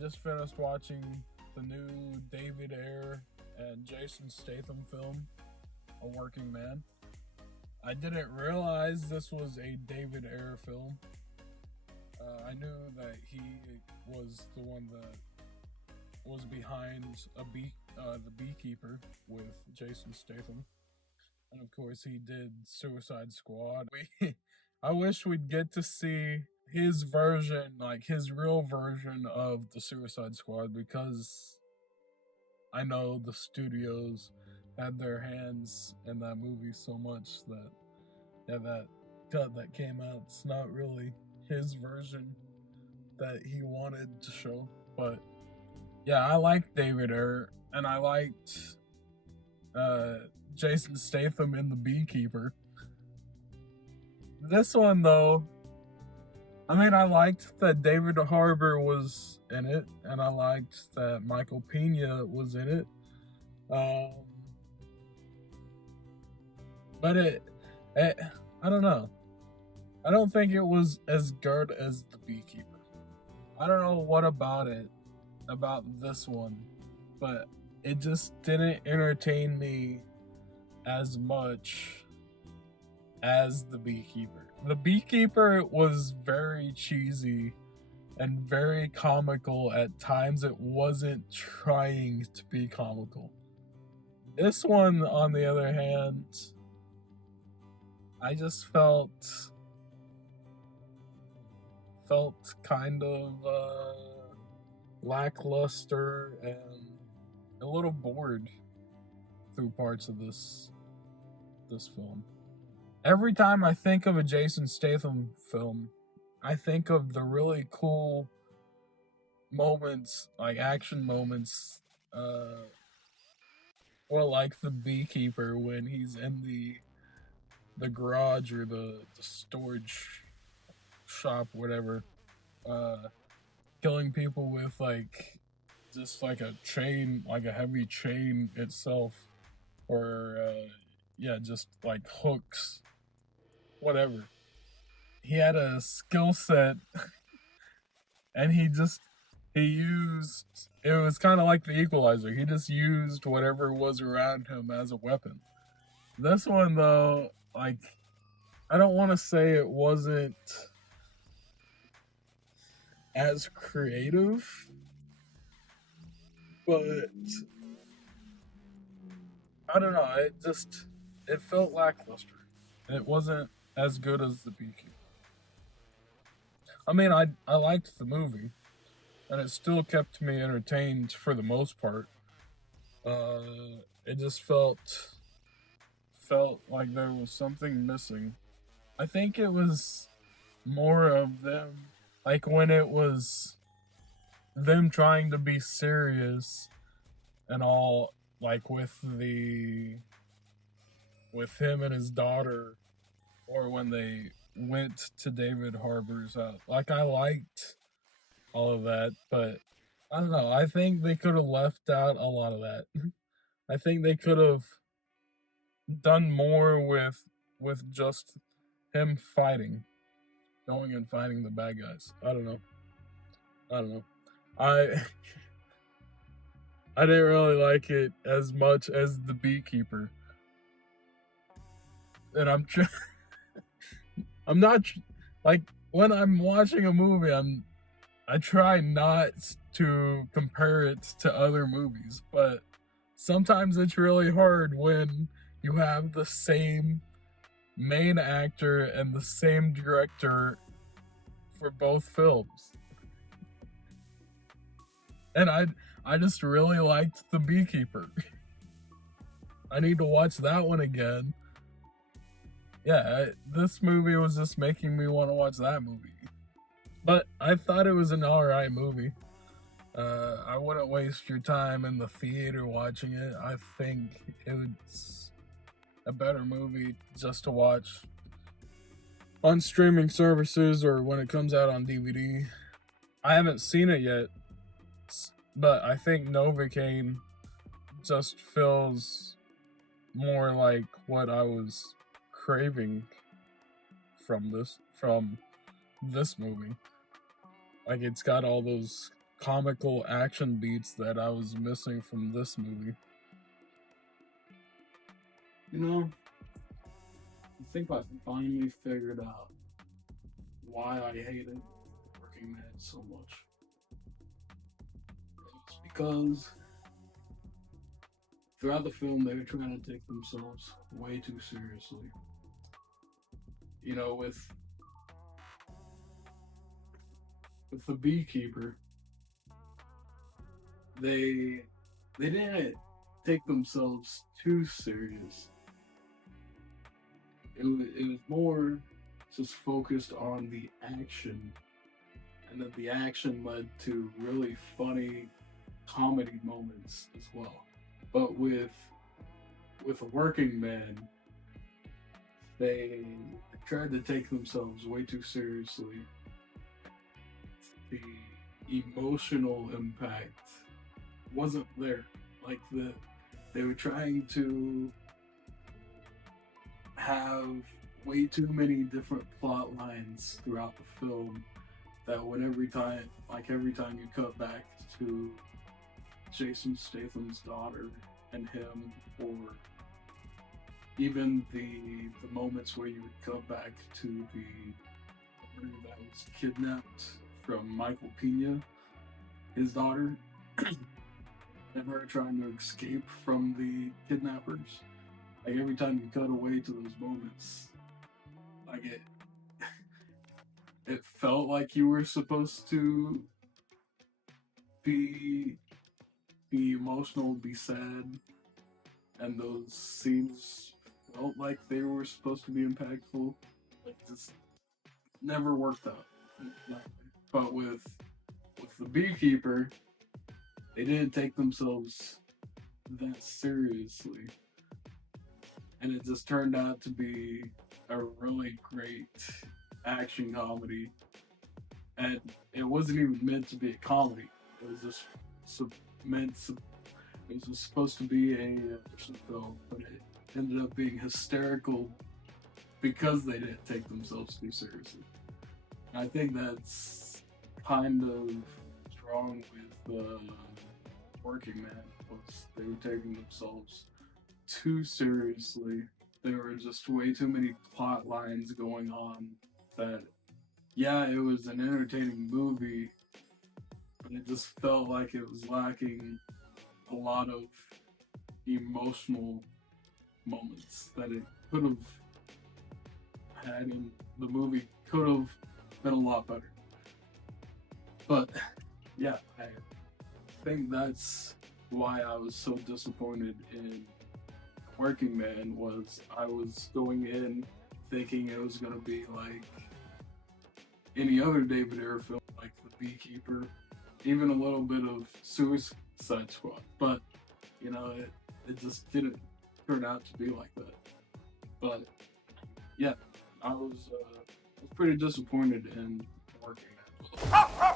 just finished watching the new David Ayer and Jason Statham film, A Working Man. I didn't realize this was a David Ayer film. I knew that he was the one that was behind the Beekeeper with Jason Statham, and of course he did Suicide Squad. I wish we'd get to see his version, like his real version of the Suicide Squad, because I know the studios had their hands in that movie so much that that cut that came out, it's not really his version that he wanted to show. But yeah, I liked David Ayer, and I liked Jason Statham in The Beekeeper. This one though, I mean, I liked that David Harbour was in it, and I liked that Michael Pena was in it. But I don't know. I don't think it was as good as The Beekeeper. I don't know what about this one, but it just didn't entertain me as much as The Beekeeper. The Beekeeper was very cheesy and very comical at times. It wasn't trying to be comical. This one, on the other hand, I just felt kind of lackluster and a little bored through parts of this film. Every time I think of a Jason Statham film, I think of the really cool moments, like action moments, like The Beekeeper when he's in the garage or the storage shop, whatever, killing people with like just like a chain, like a heavy chain itself, or just like hooks, whatever. He had a skill set and he used, it was kind of like the Equalizer. He just used whatever was around him as a weapon. This one though, like, I don't want to say it wasn't as creative, but I don't know, it felt lackluster. It wasn't as good as The Beekeeper. I mean, I liked the movie, and it still kept me entertained for the most part. It just felt like there was something missing. I think it was more of them, like when it was them trying to be serious and all, like with him and his daughter, or when they went to David Harbour's house. Like, I liked all of that, but I don't know. I think they could have left out a lot of that. I think they could have done more with just him going and fighting the bad guys. I don't know. I I didn't really like it as much as The Beekeeper, and I'm not like, when I'm watching a movie, I try not to compare it to other movies, but sometimes it's really hard when you have the same main actor and the same director for both films. And I just really liked The Beekeeper. I need to watch that one again. Yeah, this movie was just making me want to watch that movie. But I thought it was an alright movie. I wouldn't waste your time in the theater watching it. I think it's a better movie just to watch on streaming services or when it comes out on DVD. I haven't seen it yet, but I think Novocaine just feels more like what I was craving from this movie. Like, it's got all those comical action beats that I was missing from this movie. You know, I think I finally figured out why I hated Working Man so much. It's because throughout the film they were trying to take themselves way too seriously. You know, with the beekeeper, they didn't take themselves too serious. It was more just focused on the action, and then the action led to really funny comedy moments as well. But with a Working Man, they tried to take themselves way too seriously. The emotional impact wasn't there. Like they were trying to have way too many different plot lines throughout the film that when every time you cut back to Jason Statham's daughter and him, or even the moments where you would cut back to the girl that was kidnapped from Michael Pena, his daughter, and her trying to escape from the kidnappers. Like every time you cut away to those moments, like it felt like you were supposed to be emotional, be sad, and those scenes felt like they were supposed to be impactful. Like just never worked out. But with the beekeeper, they didn't take themselves that seriously, and it just turned out to be a really great action comedy. And it wasn't even meant to be a comedy. It was just it was just supposed to be a action film, but it ended up being hysterical because they didn't take themselves too seriously. And I think that's kind of wrong with Working Man, was they were taking themselves too seriously. There were just way too many plot lines going on that, yeah, it was an entertaining movie, but it just felt like it was lacking a lot of emotional moments that it could have had, and the movie could have been a lot better. But yeah, I think that's why I was so disappointed in Working Man. Was I was going in thinking it was gonna be like any other David Ayer film, like The Beekeeper, even a little bit of Suicide Squad, but you know, it just didn't turn out to be like that. But yeah, I was pretty disappointed in Working Man.